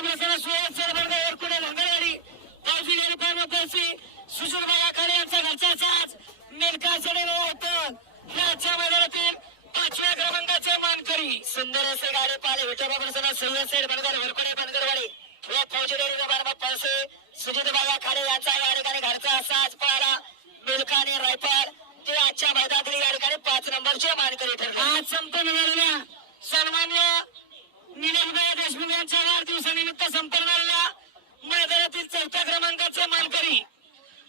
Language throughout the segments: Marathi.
प्रसन्न सुरेश सरबर्ग वरकुडे मंगळवाडी फौजी गाडी पार्मा पर्सी सुशील बाया खाडे यांचा घरचा साज मेलका सडे होतं याच्या मैदानातील 5व्या क्रमांकाचे मानकरी सुंदर असे गाडी पाले विठोबा प्रसन्न सुरेश सरबर्ग वरकुडे मंगळवाडी व फौजी गाडी पार्मा पर्सी सुजित बाया खाडे यांचा या ठिकाणी घरचा साज पाला मेलकाने रायपाल ते आजच्या मैदानातील या ठिकाणी 5 नंबरचे मानकरी ठरले। आज संपन्न झालेल्या सन्मान्य निलेशभाई देशमुख यांच्या वाढदिवसानिमित्त संपन्न झालेल्या मैदानातील 4थ्या क्रमांकाचे मानकरी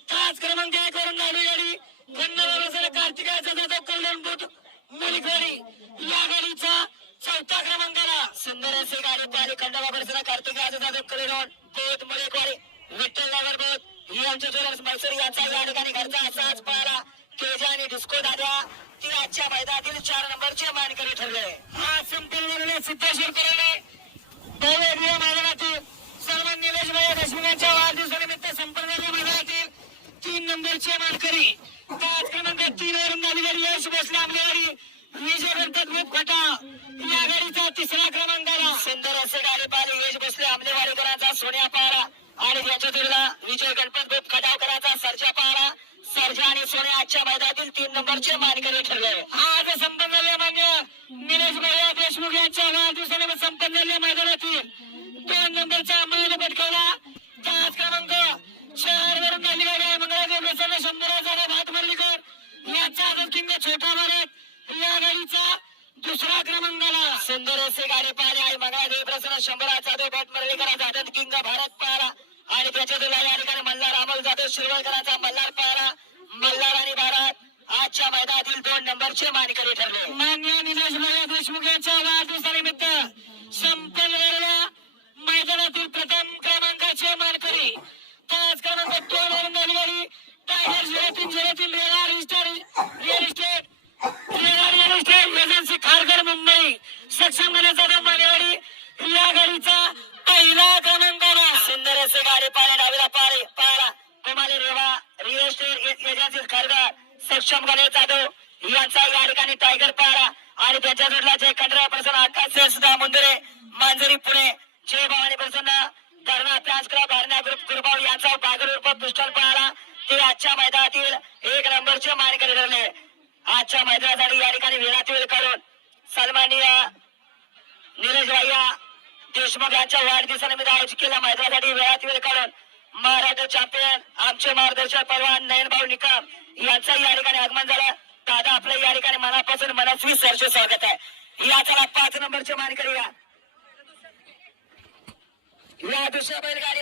5 क्रमांक 1 वरून धावली गाडी खंडोबा कार्तिकाचा दादा कल्याण बुट मलिकवाडी या गाडीचा 4था क्रमांकाला सुंदर असे गाडी पाहिली खंडोबा परिसर कार्तिकाचा दादा कल्याण बुट मलिकवाडी विठ्ठल नगर बुट ही आमच्या ज्वेलर्स मैसरी यांचा या ठिकाणी घरचा साज पाहिला केजा आणि डिस्को दादा ती आजच्या मैदानातील 4 नंबरचे मानकरी ठरले। आज संपन्न झालेले सिद्धेश्वर कराले भव्य मैदानातील सन्मान निलेशभाई देशमुख यांच्या वाढदिवसानिमित्त संपन्न झालेल्या मैदानातील 3 नंबरचे मानकरी 5 क्रमांक 3 वरून झाली गाडी यश भोसले आमलेवाडी विजय गणपत ग्रुप खटा या गाडीचा 3रा क्रमांकाला सुंदर असे गाडी पाहिली यश भोसले आमलेवाडीकरांचा सोन्या पारा आणि त्याच्या तुलना विजय गणपत ग्रुप खटावकरांचा सर्जा पारा सर्जा आणि सोने आजच्या मैदानातील 3 नंबरचे मानकरी ठरले। आज संपन्न झालेल्या मान्य निलेशभाई देशमुख यांच्या वाढदिवसानिमित्त संपन्न झालेल्या मैदानातील 2 नंबरचा अंमलाने पटकावला 5 क्रमांक 4 वरून झाली गाडी मंगळादेव प्रसन्न शंभराचा भात मल्लिकर याचा आदर किंग छोटा भारत या गाडीचा 2रा क्रमांकाला सुंदर असे गाडी पाहिले आहे मंगळादेव प्रसन्न शंभराचा भात मल्लिकराचा आदर किंग भारत पाहिला आणि त्याच्या या ठिकाणी मल्हार अमोल जाधव शिरवळकरांचा मल्हार पाहिला मल्हार आणि भारत आजच्या मैदानातील 2 नंबरचे मानकरी ठरले। मान्य निलेशभाई देशमुख यांच्या वाढदिवसानिमित्त संपन्न झालेल्या मैदानातील प्रथम क्रमांकाचे मानकरी 5 क्रमांक 2 वरून झाली गाडी tiger 0303 real estate agency Kharghar Mumbai सक्षम गणेशदादा मानेवाडी या गाडीचा 1ला क्रमांकाला सुंदर असे गाडी पाले डावीला पाले पाला कुमाले Reva real estate agency Kharghar Saksham Ganesh Jadhav यांचा या ठिकाणी टायगर पारा आणि त्याच्या जोडला जे 15% आकाश सुद्धा मुंदरे मांजरी पुणे जय भवानी प्रसन्न धरणा प्लास्क्रा भारण्या ग्रुप कुरबाव यांचा बागर उर्फ पिस्टल पारा ते आजच्या मैदानातील 1 नंबरचे मानकरी ठरले। आजच्या मैदानासाठी या ठिकाणी वेळात वेळ काढून सन्माननीय निलेशभाई देशमुख यांच्या वाढदिवसानिमित्त आयोजित केल्या मैदानासाठी वेळात वेळ काढून महाराष्ट्र चॅम्पियन आमचे मार्गदर्शक पहलवान नयनभाऊ निकम यांचा या ठिकाणी आगमन झालं। दादा आपल्या या ठिकाणी मनापासून मनस्वी सरचे स्वागत आहे। या चला 5 नंबरचे मानकरी या 2ऱ्या बैलगाडी